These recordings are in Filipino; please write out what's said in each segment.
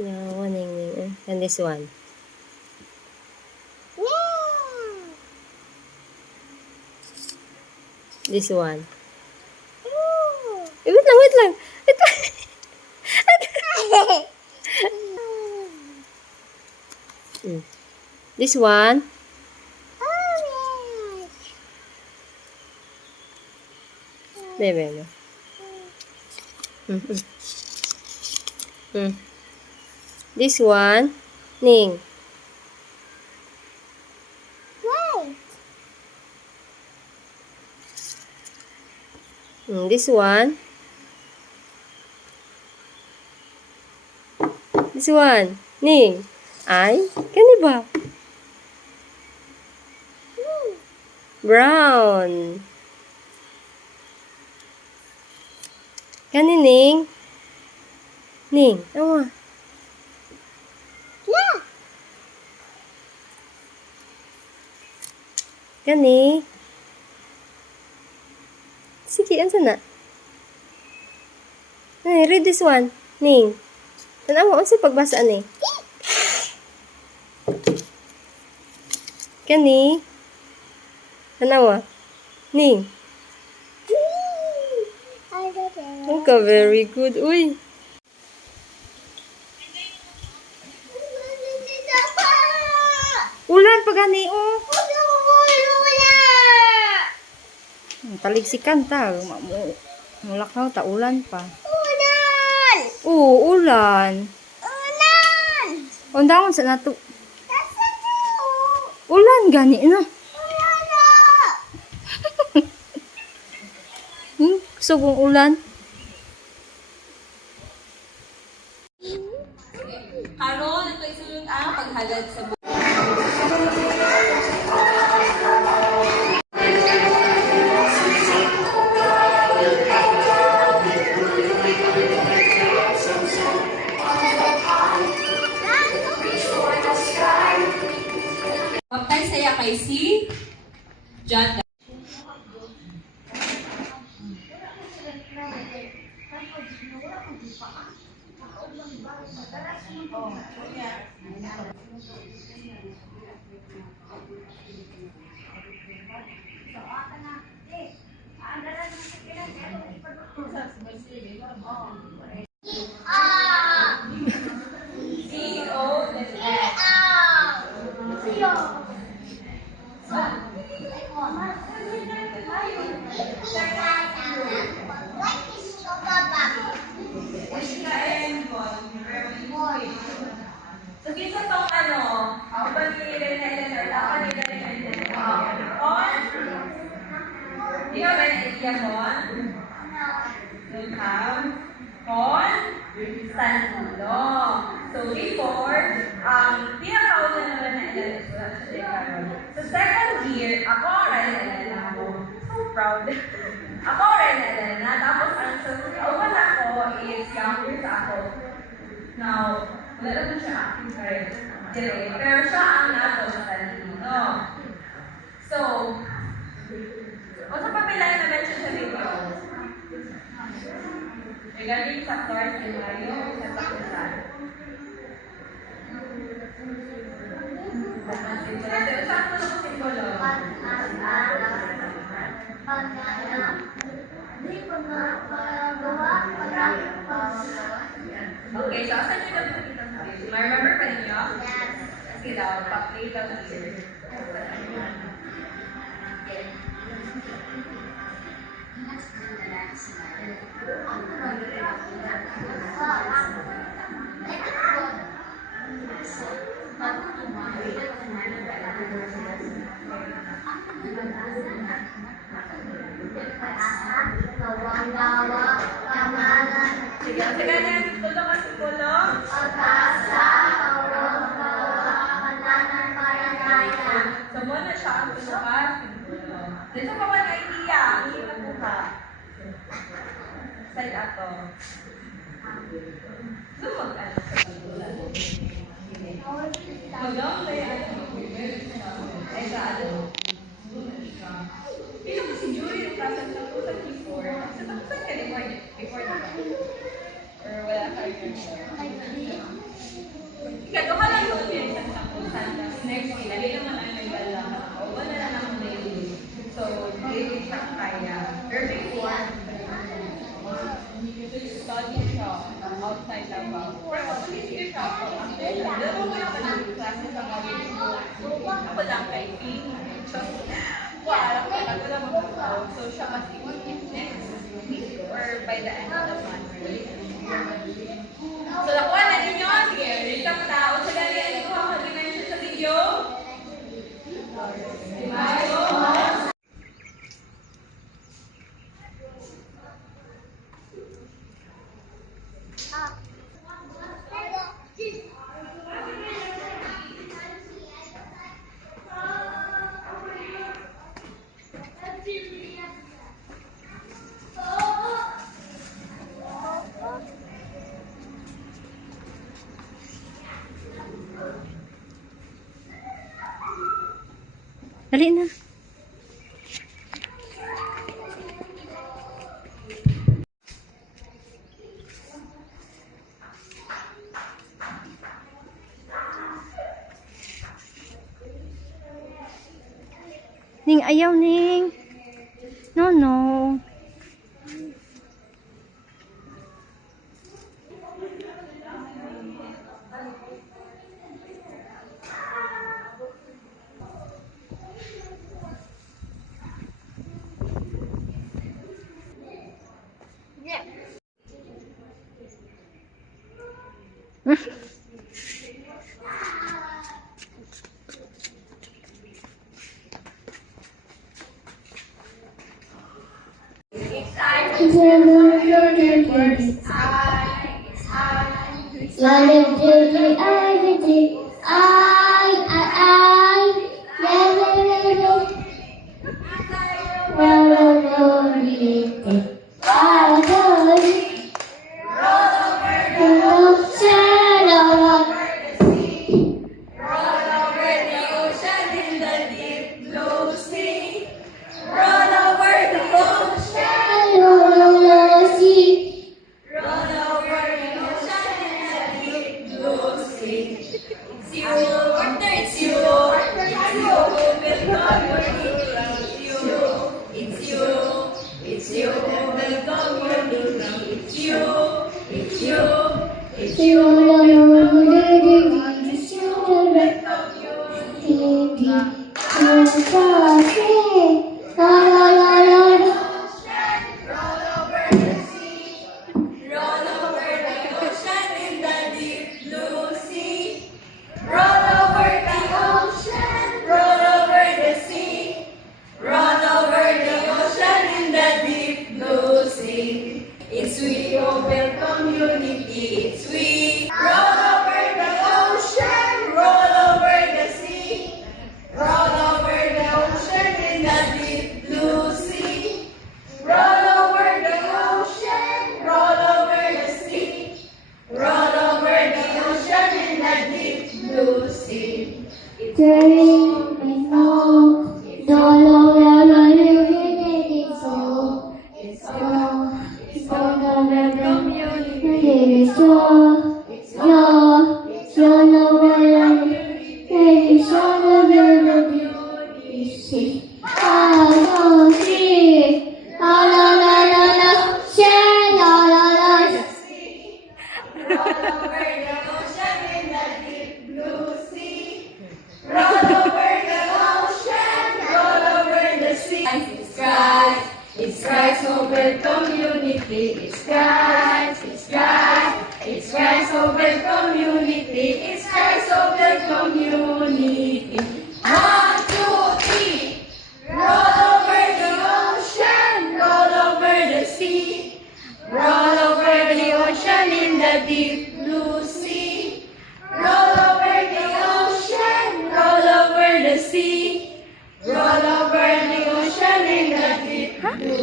Yeah, one ning. And this one. This one. Wait lang, wait lang. Wait lang. This one. Bebe. This one. Ning. This one. This one. Ning. Ay, kani ba? Brown. Kani Ning? Ning, awa. Kani? Sige, ansa na? Ay, read this one. Ning. Tanawa, unsa pagbasa ni? Kani? Tanawa. Ning. Ka very good. Uy. Ulan pa gani, oh. Taligsikan ta. Mulakaw ta, ulan pa. Ulan! Oo, ulan. Ulan! Undaon sa nato. Ulan gani na. Ulan na. Subong ulan. Karon ito isulod ang paghalad sa Pagkay saya kay si John. So, kinsa tong ano, ako ba ni Renel or ako ni Renel on? Di ba ba na-idea mo? Don't have. On? Sanlo. So, before, pinakauna naman na ilan so, second year, ako Renel ako. So proud. Ako Renel na. Tapos, ang sauwan ako is younger sa ako. Now, wala naman siya active direct. Pero siya ang nato sa talino. So, o sa papilay na mention sa video, regarding sa third scenario, sa takusan. Saan mo sa simbolo? Okay, so asan nyo daw nakita sa video? Remember pa ninyo? Yes. Sige daw, pa-play daw here. Sige, sige na, tulong ka sa tulong. So, muna siya ang tulong ka. Dito pa ba na idea? Hindi na po ka. Side ato. Lumag ka na sa tulong. Magam kaya ay sa ano? Pero kasi jury yung klasa sa tusan before. Sa tusan ka before na? Or wala ka rin? Alam mo yung panahon klase sa mga ako lang kay Ping. Alam ko lang wala mag-go. So, siya mag-i-meet next week or by the end of the month. So, nakuha na ninyo. Sige, read ang tao. So, dali, ano ko ang dimension sa video? Dali na. Ning, ayaw, Ning. No, no. It's Christ over community. It's Christ. It's Christ. It's Christ over community. It's Christ over community. 1, 2, 3. Roll over the ocean. Roll over the sea. Roll over the ocean in the deep blue sea. Roll over the ocean. Roll over the sea. Roll over the ocean in the deep blue sea.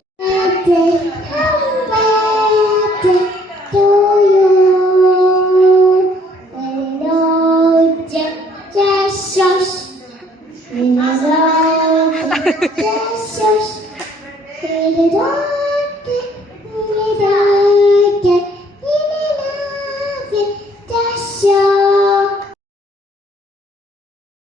Jesus,